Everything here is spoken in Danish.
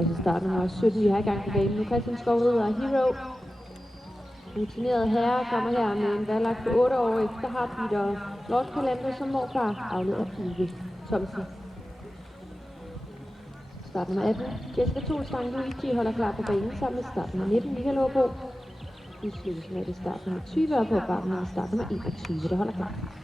Altså start nummer 17, vi har i gang på banen nu. Christian Skov Ridder Hero. Rutineret herre kommer her med en valglagt på 8 år efter Heartbeat og Lord Calendar som morfar, afledt af Uwe Thomsen. Start nummer 18, Jessica Tolstang Luigi holder klar på banen sammen med start nummer 19, Michael Aabo. Udsluttelsen af det start nummer 20 og på banen med start nummer 21, der holder klar.